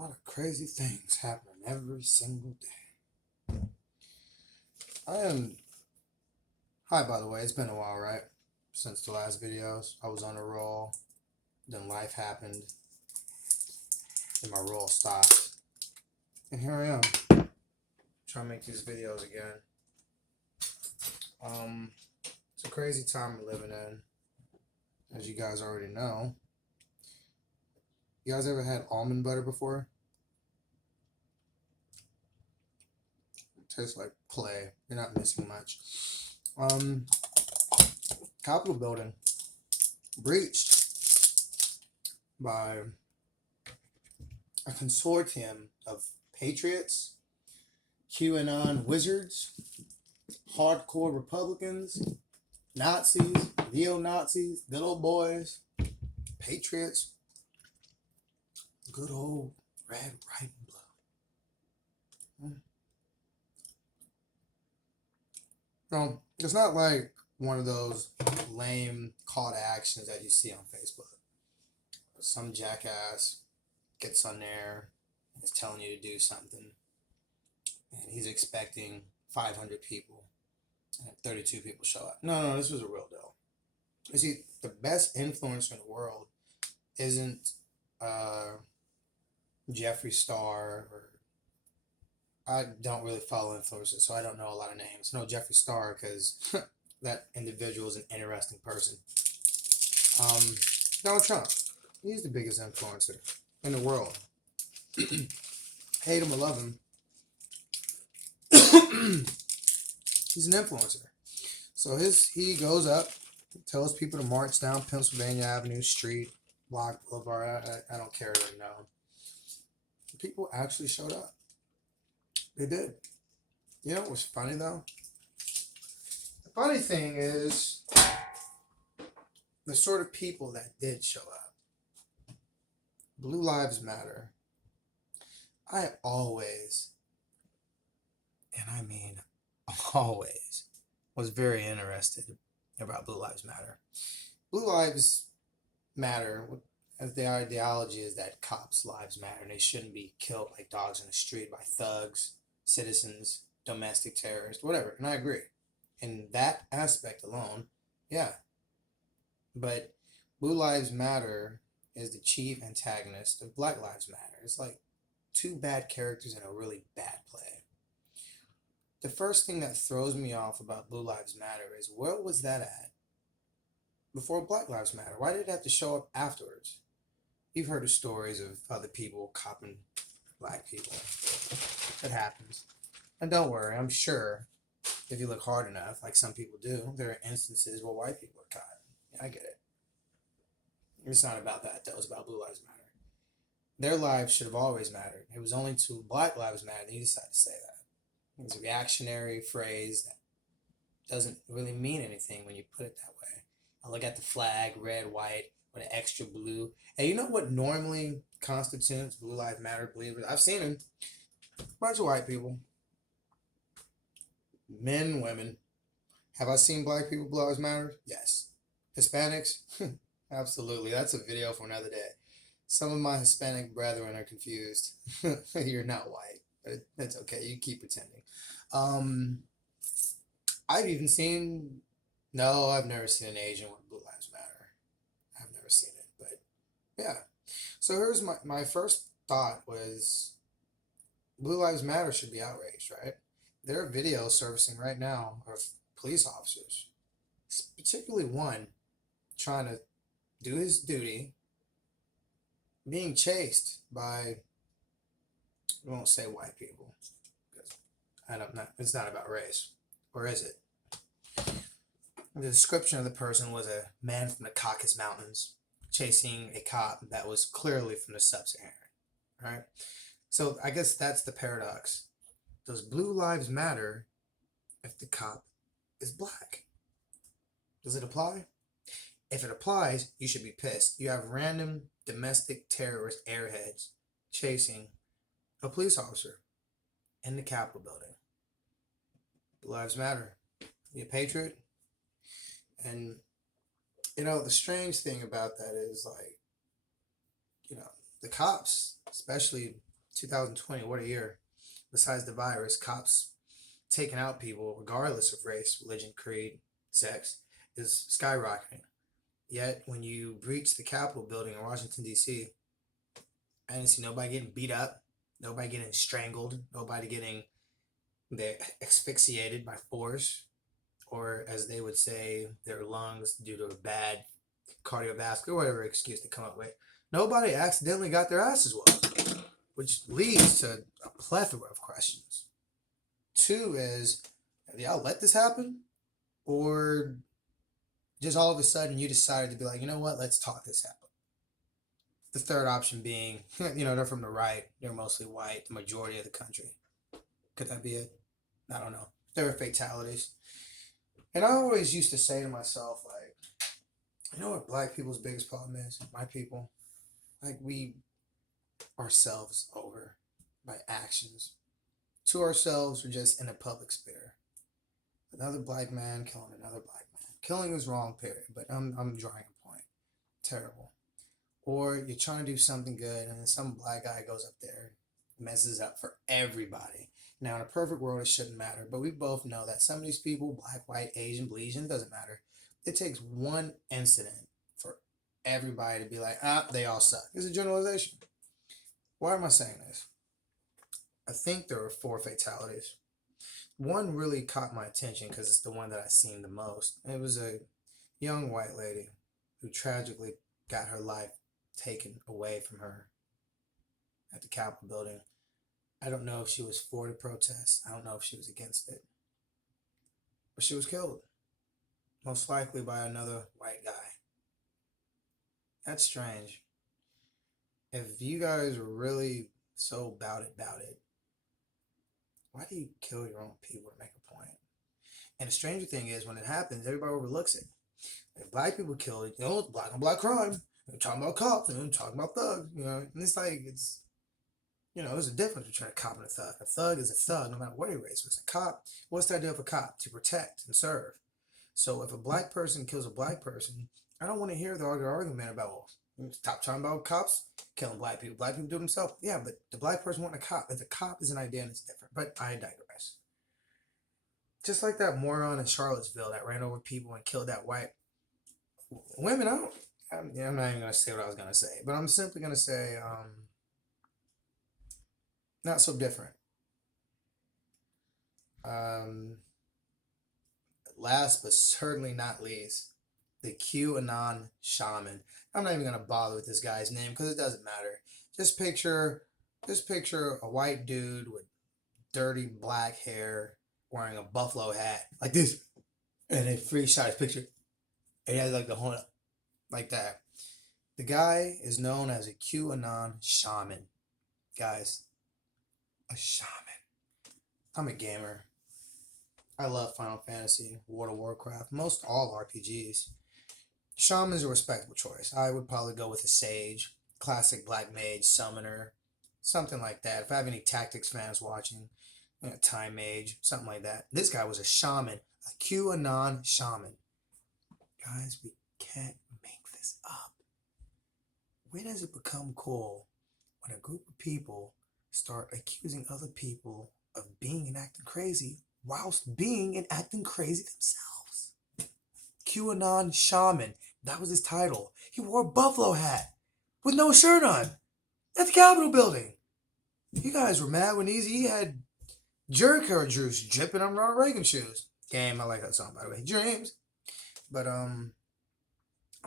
A lot of crazy things happening every single day. I am. Hi, by the way. It's been a while, right? Since the last videos. I was on a roll. Then life happened. Then my roll stopped. And here I am. Trying to make these videos again. It's a crazy time we're living in. As you guys already know. You guys ever had almond butter before? It tastes like clay. You're not missing much. Capitol building breached by a consortium of patriots, Q-Anon wizards, hardcore Republicans, Nazis, neo-Nazis, good old boys, patriots, good old red, white, and blue. No, it's not like one of those lame call to actions that you see on Facebook. Some jackass gets on there and is telling you to do something, and he's expecting 500 people, and 32 people show up. No, this was a real deal. You see, the best influencer in the world isn't Jeffree Star, or I don't really follow influencers, so I don't know a lot of names. No, Jeffree Star, because that individual is an interesting person. Donald Trump, he's the biggest influencer in the world. Hate him or love him, he's an influencer. So he goes up, tells people to march down Pennsylvania Avenue, Street, Block, Boulevard. I don't care right now. People actually showed up. They did. You know what's funny though? The funny thing is the sort of people that did show up. Blue Lives Matter. I always, and I mean always, was very interested about Blue Lives Matter. Blue Lives Matter, as the ideology is that cops' lives matter and they shouldn't be killed like dogs in the street by thugs, citizens, domestic terrorists, whatever. And I agree. In that aspect alone, yeah. But Blue Lives Matter is the chief antagonist of Black Lives Matter. It's like two bad characters in a really bad play. The first thing that throws me off about Blue Lives Matter is, where was that at before Black Lives Matter? Why did it have to show up afterwards? You've heard of stories of other people copping black people. It happens. And don't worry, I'm sure if you look hard enough, like some people do, there are instances where white people are caught. Yeah, I get it. It's not about that, though. It's about Blue Lives Matter. Their lives should have always mattered. It was only to Black Lives Matter that you decided to say that. It's a reactionary phrase that doesn't really mean anything when you put it that way. I look at the flag, red, white, with an extra blue. And you know what normally constitutes Blue Lives Matter believers? I've seen them. A bunch of white people. Men, women. Have I seen black people Blue Lives Matter? Yes. Hispanics? Absolutely. That's a video for another day. Some of my Hispanic brethren are confused. You're not white. But that's okay. You keep pretending. I've even seen... No, I've never seen an Asian with Blue Lives Matter. I've never seen it, but yeah. So here's my first thought was Blue Lives Matter should be outraged, right? There are videos surfacing right now of police officers, particularly one trying to do his duty, being chased by, we won't say white people, because it's not about race, or is it? The description of the person was a man from the Caucasus Mountains chasing a cop that was clearly from the sub-Saharan, right? So I guess that's the paradox. Does Blue Lives Matter if the cop is black? Does it apply? If it applies, you should be pissed. You have random domestic terrorist airheads chasing a police officer in the Capitol building. Blue Lives Matter. You a patriot? And, you know, the strange thing about that is, like, you know, the cops, especially 2020, what a year. Besides the virus, cops taking out people, regardless of race, religion, creed, sex, is skyrocketing. Yet, when you breach the Capitol building in Washington, D.C., I didn't see nobody getting beat up, nobody getting strangled, nobody getting asphyxiated by force, or as they would say, their lungs due to a bad cardiovascular, whatever excuse they come up with. Nobody accidentally got their asses whooped, which leads to a plethora of questions. Two is, have y'all let this happen? Or just all of a sudden you decided to be like, you know what, let's talk this out. The third option being, they're from the right, they're mostly white, the majority of the country. Could that be it? I don't know. There are fatalities. And I always used to say to myself, like, you know what black people's biggest problem is? My people. Like, we ourselves over by actions. To ourselves, or just in a public sphere. Another black man killing another black man. Killing is wrong, period. But I'm drawing a point. Terrible. Or you're trying to do something good, and then some black guy goes up there, messes up for everybody. Now, in a perfect world, it shouldn't matter. But we both know that some of these people, black, white, Asian, Blesian, doesn't matter. It takes one incident for everybody to be like, they all suck. It's a generalization. Why am I saying this? I think there were 4 fatalities. One really caught my attention because it's the one that I've seen the most. It was a young white lady who tragically got her life taken away from her at the Capitol building. I don't know if she was for the protest. I don't know if she was against it. But she was killed. Most likely by another white guy. That's strange. If you guys were really so about it, why do you kill your own people to make a point? And the stranger thing is, when it happens, everybody overlooks it. If black people kill it, it's black on black crime. We're talking about cops, and we're talking about thugs, and it's like, there's a difference between a cop and a thug. A thug is a thug, no matter what he race is. A cop, what's the idea of a cop? To protect and serve. So if a black person kills a black person, I don't want to hear the argument about, stop talking about cops killing black people. Black people do it themselves. Yeah, but the black person wanting a cop. If the cop is an idea, and it's different. But I digress. Just like that moron in Charlottesville that ran over people and killed that white women. I'm not even going to say what I was going to say, but I'm simply going to say, not so different. Last but certainly not least, the Q-Anon shaman. I'm not even going to bother with this guy's name because it doesn't matter. Just picture a white dude with dirty black hair wearing a buffalo hat like this, and a free shot his picture. And he has like the whole like that. The guy is known as a Q-Anon shaman. Guys, a shaman. I'm a gamer. I love Final Fantasy, World of Warcraft, most all RPGs. Shaman's a respectable choice. I would probably go with a sage, classic black mage, summoner, something like that. If I have any tactics fans watching, time mage, something like that. This guy was a shaman, a Q-Anon shaman. Guys, we can't make this up. When does it become cool when a group of people start accusing other people of being and acting crazy whilst being and acting crazy themselves? Q-Anon shaman. That was his title. He wore a buffalo hat with no shirt on at the Capitol building. You guys were mad when Easy had Jericho juice dripping on Ronald Reagan shoes. Game, I like that song, by the way. Dreams. But,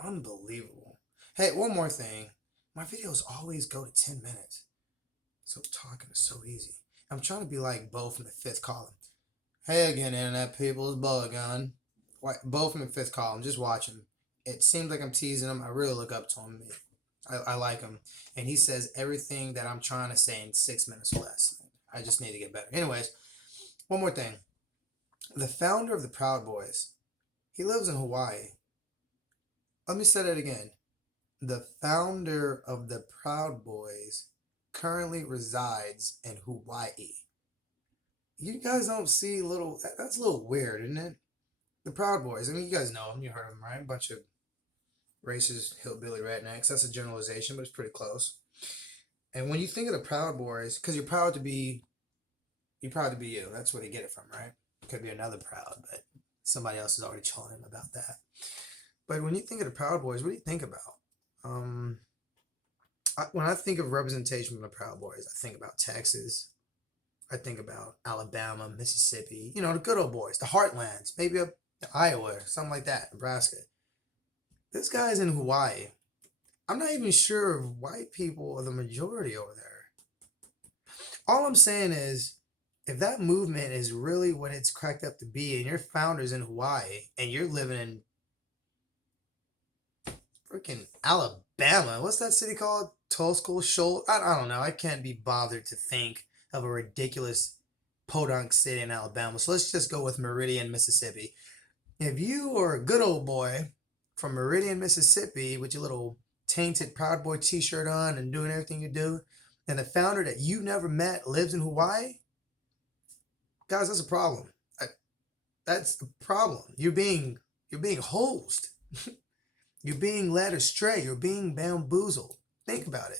unbelievable. Hey, one more thing. My videos always go to 10 minutes. So talking is so easy. I'm trying to be like Bo from the Fifth Column. Hey again, internet people, it's Bo again. Bo from the Fifth Column, just watch him. It seems like I'm teasing him. I really look up to him. I like him. And he says everything that I'm trying to say in 6 minutes or less. I just need to get better. Anyways, one more thing. The founder of the Proud Boys, he lives in Hawaii. Let me say that again. The founder of the Proud Boys currently resides in Hawaii. You guys don't see that's a little weird, isn't it? The Proud Boys, I mean, you guys know them, you heard of them, right? A bunch of racist hillbilly rednecks. That's a generalization, but it's pretty close. And when you think of the Proud Boys, because you're proud to be you. That's where they get it from, right? Could be another Proud, but somebody else is already telling him about that. But when you think of the Proud Boys, what do you think about? When I think of representation from the Proud Boys, I think about Texas. I think about Alabama, Mississippi. You know, the good old boys, the heartlands, maybe up Iowa, something like that, Nebraska. This guy's in Hawaii. I'm not even sure if white people are the majority over there. All I'm saying is, if that movement is really what it's cracked up to be, and your founder's in Hawaii, and you're living in freaking Alabama, what's that city called? Tuscaloosa Shoal? I don't know. I can't be bothered to think of a ridiculous podunk city in Alabama. So let's just go with Meridian, Mississippi. If you are a good old boy from Meridian, Mississippi, with your little tainted Proud Boy t-shirt on and doing everything you do, and the founder that you never met lives in Hawaii, guys, that's a problem. That's a problem. You're being hosed. You're being led astray. You're being bamboozled. Think about it.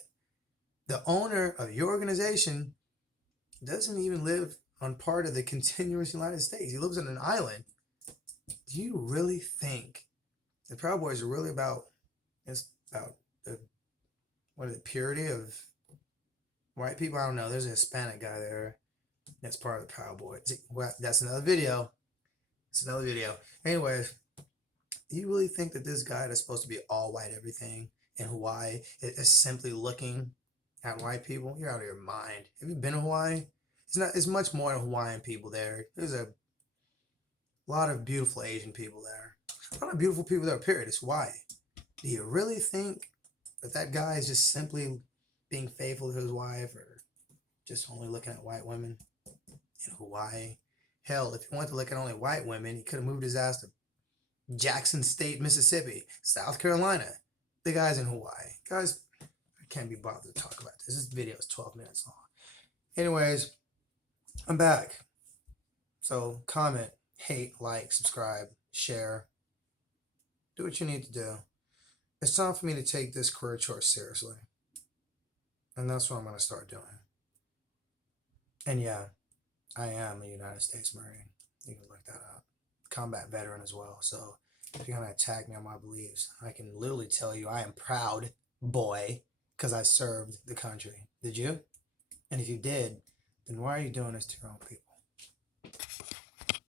The owner of your organization doesn't even live on part of the continuous United States. He lives on an island. Do you really think the Proud Boys are really about the purity of white people? I don't know. There's a Hispanic guy there that's part of the Proud Boys. Well, that's another video. It's another video. Anyways, do you really think that this guy that's supposed to be all white everything in Hawaii is simply looking at white people? You're out of your mind. Have you been to Hawaii? It's much more than Hawaiian people there. There's a lot of beautiful Asian people there. A lot of beautiful people there, period. It's Hawaii. Do you really think that guy is just simply being faithful to his wife, or just only looking at white women in Hawaii? Hell, if he wanted to look at only white women, he could have moved his ass to Jackson State, Mississippi, South Carolina. The guy's in Hawaii. Guys, I can't be bothered to talk about this. This video is 12 minutes long. Anyways, I'm back. So comment, hate, like, subscribe, share. Do what you need to do. It's time for me to take this career choice seriously. And that's what I'm going to start doing. And yeah, I am a United States Marine. You can look that up. Combat veteran as well. So if you're going to attack me on my beliefs, I can literally tell you I am proud boy because I served the country. Did you? And if you did, then why are you doing this to your own people?